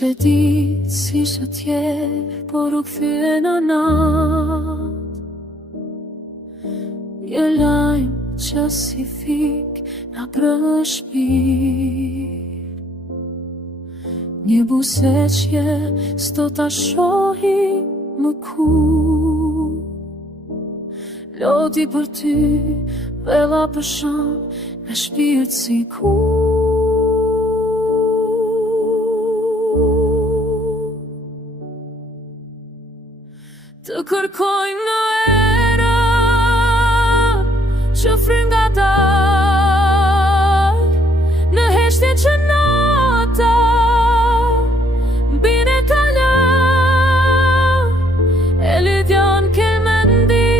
S'e di si që t'je, por u kthye në natë. Je lajm që si fik na prëshpir. Një buseqje s'do ta shohi më kur. Loti për ty, vella për shon, me shpirt sikur. Të kërkoj në era që fryn nga ta, në heshtjen që nata bine kala. E lidhjon ke mendi,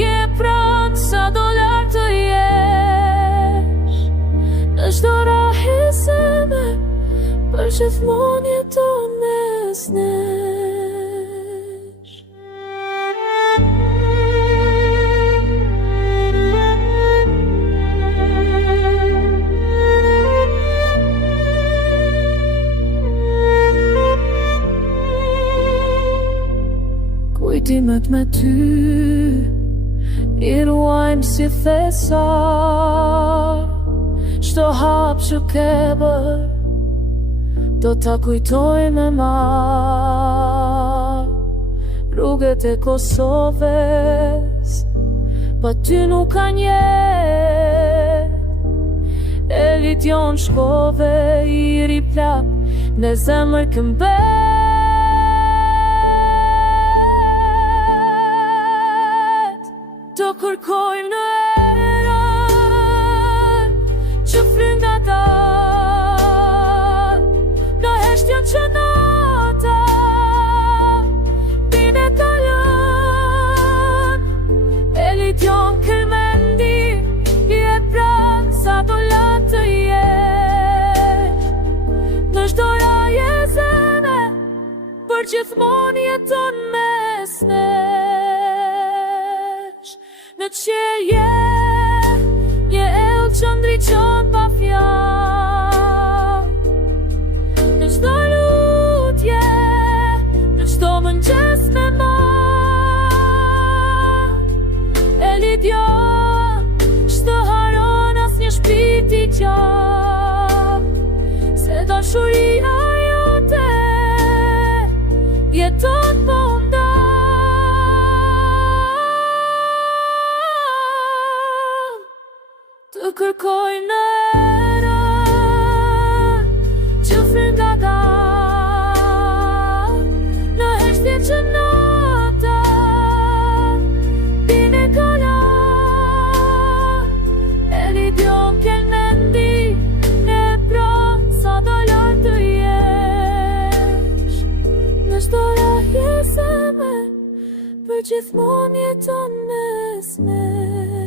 je pranë sa do lartë të jesh. Në çdo rahe zeme, për gjithmonë jeton mes nesh. Kujtimet me ty i ruajmë si thesar. Çdo hap që ke bër do ta kujtoj me mar. Rrugët e Kosovës pa ty nuk ka njet. E lidhjon shkove i ri plak në zemër këmbë. Të kërkoj në era që fryn nga ta, në heshtjen që nata bine kalon. E lidhjon ke mendi, je pranë sa do lartë të jesh. Në çdo raje zeme, për gjithmonë jeton mes nesh. Në qelje, një ellë që ndriqon pa fjallë. Në çdo lutje, në çdo mëngjes me marë. E lidhjon, çdo haron asnjë shpirt i gjallë. Se dashuria jote jeton po nda. Të kërkoj në era që fryn nga ta, në heshtjen që nata bine kala. E lidhjon ke mendi, e pranë sa do lartë të jesh. Në çdo raje zeme, për gjithmonë jeton mes nesh.